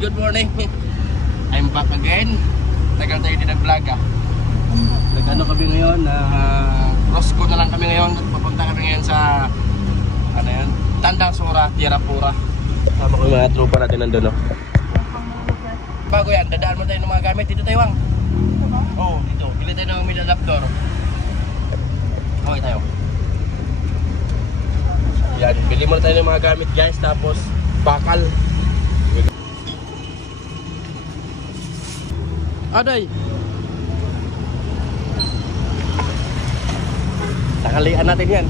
good morning. I'm back again. Tagal tayo din nag-vlog Nag-ano kami ngayon, cross ko na lang kami ngayon. Papunta kami ngayon sa ano yun, Tandang Sura, Tierra Pura. Sama ko yung mga tropa natin nandun Bago yan, dadaan mo tayo ng mga gamit. Dito tayo Wang. Oo, dito. Bili tayo ng middle adapter. Okay tayo. Yan, bili mo tayo ng mga gamit guys. Tapos bakal. Aday. Takalian natin yan.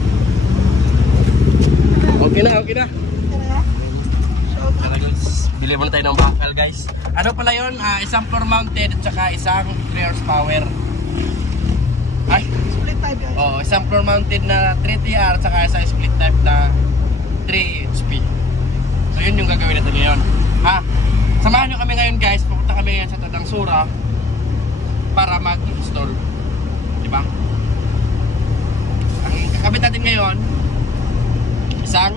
Okay na, okay na. Bili muna tayo ng bakal guys. Ano pala yun? Isang floor mounted at saka isang 3 horsepower. Ay? Split type yun. Oo, isang floor mounted na 3TR at saka isang split type na 3 HP. So yun yung gagawin natin ngayon. Samahan nyo kami ngayon guys. Pupunta kami ngayon sa Tandang Sura para mag-install. Diba? Ang kakabit natin ngayon, isang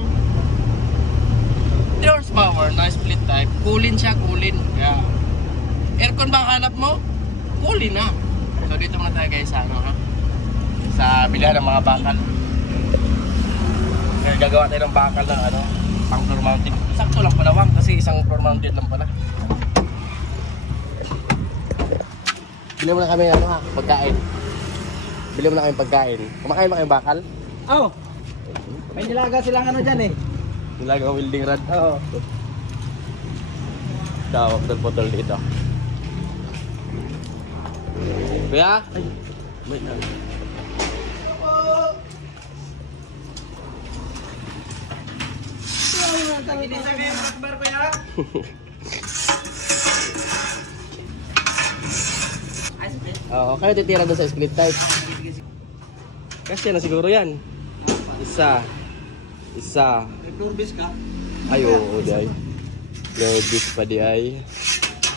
3 horsepower na split type. Kulin siya, kulin. Kaya, aircon ba ang hanap mo? Kulin na. So dito muna tayo guys sa sa bilihan ng mga bakal. Kaya gagawa tayo ng bakal ng pang floor mounted. Sakto lang pala Wang kasi isang floor mounted lang pala. Bili mo na kami pagkain. Bili mo na kami pagkain. Kumakain ba kayong bakal? Oo. May nilaga silang dyan Nilagang welding rod. Oo. Tawag putol dito. Kuya? Ay, wait na. Hindi sabi yung rockbar ko ya? Oo, kayo titira doon sa split type. Kasi na siguro yan. Isa. May turbis ka? Ay, oo, di ay. Turbis pa di ay.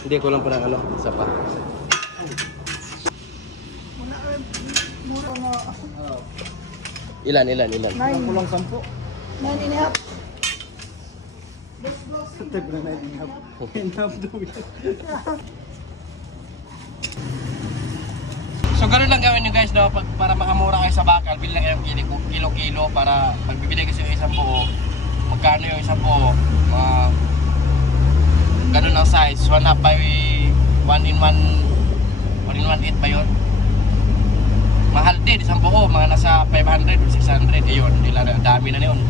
Hindi ko lang pa ng isa pa. Ilan? Kulang 10. 9.5. Tag na 9.5. So ganoon lang gawin nyo guys para makamura kayo sa bakal. Bili lang kayo kilo-kilo para magbibigay kasi yung isang buo. Magkano yung isang buo? Ganun ang size. 1/2 by 1 in 1/8 pa yun. Mahal din isang buo. Mga nasa 500 or 600. Ayun, dami na yun.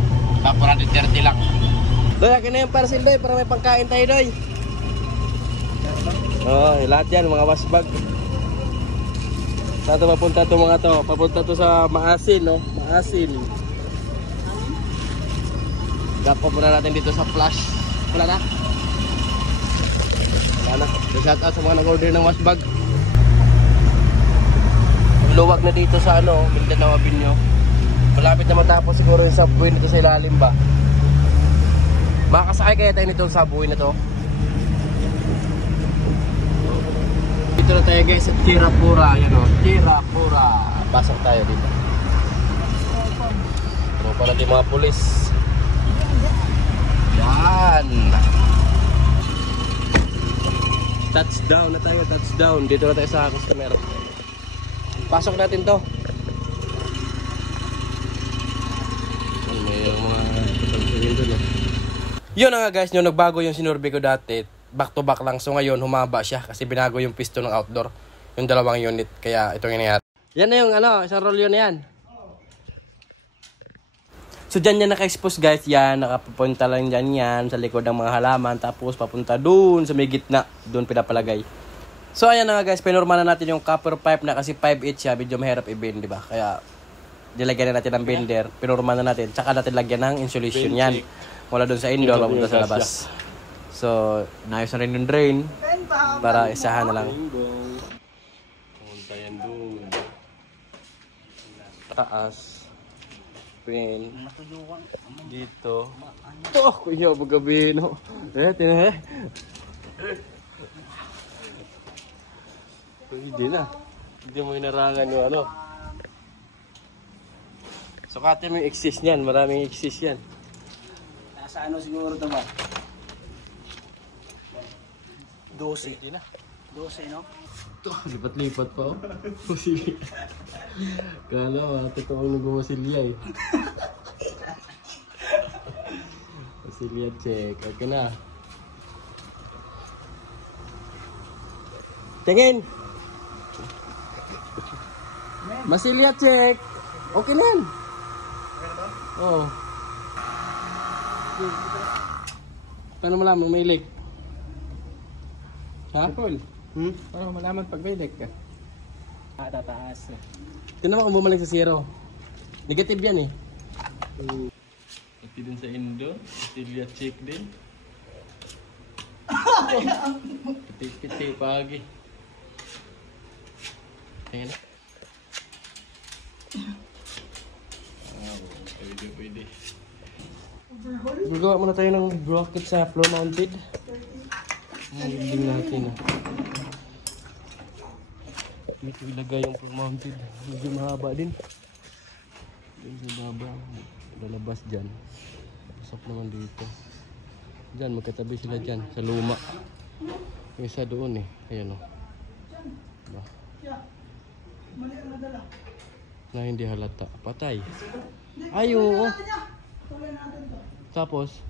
430 lang. Doy, akin na yung parcel doy para may pangkain tayo doy. Lahat yan mga wasbag. Saan ito papunta ito mga to? Papunta ito sa Maasin, no? Maasin. Gapo muna natin dito sa flash. Wala na? Wala na. Shout out sa mga nag-order ng wasbag. Luwag na dito sa Mindanao Avenue. Malapit na matapos siguro yung subway nito sa ilalim ba? Makakasakay kaya tayo nito sa subway na to. Dito na tayo guys sa Tierra Pura, Tierra Pura. Pasok tayo dito. Ano pala yung mga pulis. Yan. Touchdown na tayo, touchdown. Dito na tayo sa customer. Pasok natin to. May mga pagpagpagin doon Yun na nga guys, yung nagbago yung sinurvey ko dati. Back to back lang. So ngayon humaba siya kasi binago yung piston ng outdoor. Yung dalawang unit. Kaya itong nangyayari. Yan na yung isang roll yun na yan. So dyan yan naka-expose guys. Yan, nakapunta lang dyan yan sa likod ng mga halaman. Tapos papunta dun sa may gitna. Dun pinapalagay. So ayan na nga guys, pinorma na natin yung copper pipe na kasi 5/8 siya. Medyo mahirap i-bend, diba? Kaya nilagyan na natin ng bender. Pinorma na natin. Tsaka natin lagyan ng insulation yan. Mula dun sa indoor, papunta sa labas. So, naayos na rin yung drain para isahan na lang. Punta yan doon. Taas. Pin. Dito. Oh, kuya, magabi, no? Tineh. Hindi na. Hindi mo inarangan yung Sukatin mo yung exist niyan. Maraming exist yan. Nasa siguro ito ba? 12 na. 12, no? Lipat-lipat pa oh. Masilya. Kala, totoong nag-masilya eh. Masilya check. Okay na. Tingin! Masilya check! Okay na yan! Oo. Paano malaman may leak? Ha? Paul. Para malaman pag may deck ka. Tataas. Tignan mo kung bumalik sa zero. Negative yan eh. Pati din sa Indo. Masilya check din. Piti-piti pagi. Tingnan. Pwede. Gagawa muna tayo ng bracket sa floor mounted. Hindi natin Dito ilagay yung floor mounted. Medyo mahaba din. Medyo mahaba. Lalabas dyan. Pasok naman dito. Dyan, magkatabi sila dyan. Sa luma. Yung isa doon eh. Ayan o. Diba? Na hindi halata. Patay. Ay, oo. Tapos?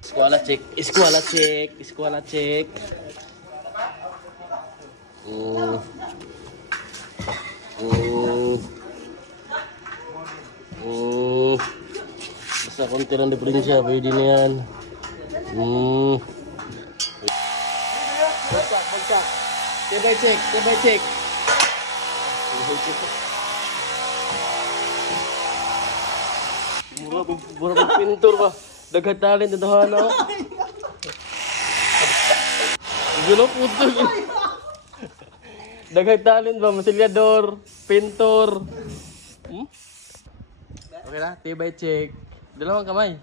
Eskwala check. Eskwala check. Eskwala check. Basta konti lang diferensya. Pwede na yan. Bagsak. Tibay check. Tibay check. Mura pang pintor ba? Daghat talent na dahan ako. Gulo puto. Daghat talent ba? Masilyador, pintor. Okay na? Tibay check. Dalawang kamay.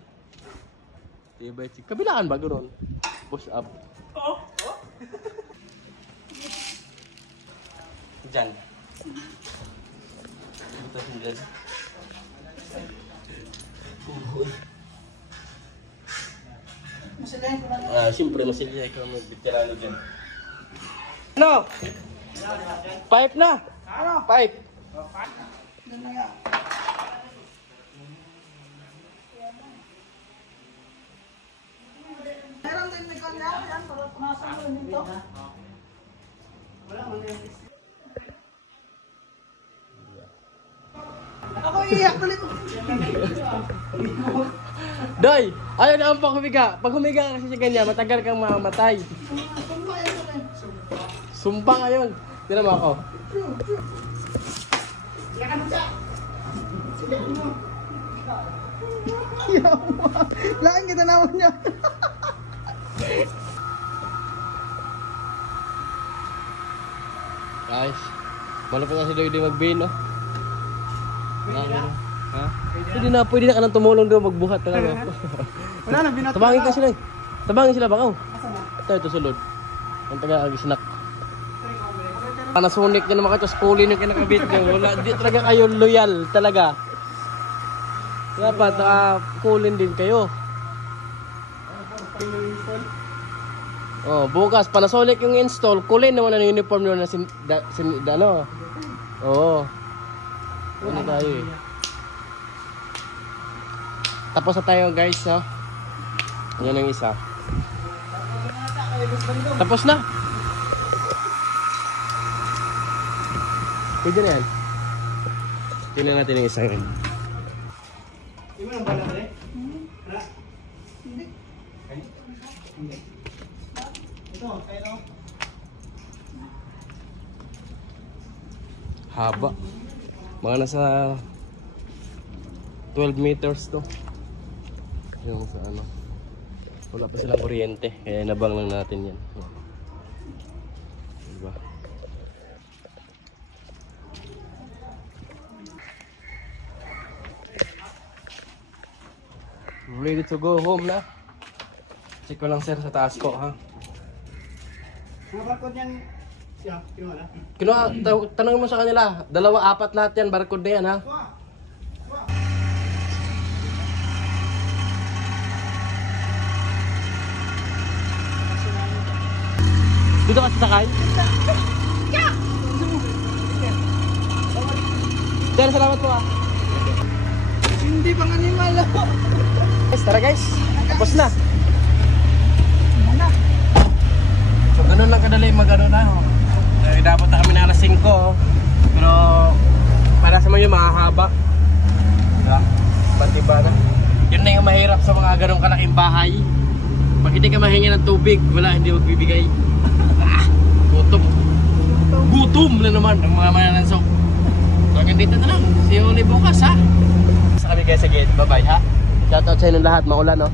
Tibay check. Kabilaan ba ganoon? Push up. Diyan. Ito sila. Siyempre masilya ikaw mag-veterano dyan. Ano? Pipe na? Ano? Pipe. Meron din may kanya yan para pumasok mo dito. Ako iiyak ulit. Doy! Ayaw na ang pag-humiga. Pag humiga kasi siya ganyan, matagal kang mamamatay. Sumpang ngayon. Tira mo ako. Lain kita naman niya. Guys, malapit na si Doy di mag-bin, no? Ha? Pwede na ka nang tumulong doon, magbuhat na lang. Wala na, binat. Tabangin ka sila eh. Tabangin sila bakaw. Ito sulod. Ang taga-agisnak. Panasonic niya naman kayo, spooling yung kinakabit niyo. Wala, di talaga kayo loyal talaga. Dapat, kulin din kayo. Oh, bukas, Panasonic yung install, kulin naman ang uniform nyo na ano. Oo. Ano tayo eh. Tapos na tayo guys, no? Yan ang isa. Tapos na. Pwede na yan. Tingnan natin yung isang rin. Hindi mo nang bala na eh? Hindi. Ito, kaya Haba. Mga nasa 12 meters to. Yung sa ano. Wala pa silang kuryente. Kaya nabang lang natin yan. Diba? Ready to go home na. Check ko lang sir sa taas ko ha. mga barcode yan, siya, kinuha na. Kinuha, tanongin mo sa kanila. 2, 4 lahat yan. Barcode na yan ha. Dito ka sasakay? Sir, salamat po ah. Hindi pang animal. Guys, tara guys. Tapos na. So, ganun lang kadali mag-ano na. Dapat na kami na alas 5. Pero, para sa mga mahahaba. Diba? Batiba na. Yun na yung mahirap sa mga ganong kalaking bahay. Pag hindi ka mahingi ng tubig, wala, hindi magbibigay. Gutom. Gutom na naman ang mga mananansok. So, hanggang dito na lang. See you ulit bukas ha. Sa kami guys again. Bye-bye ha. Shoutout sa inyo lahat. Maulan no.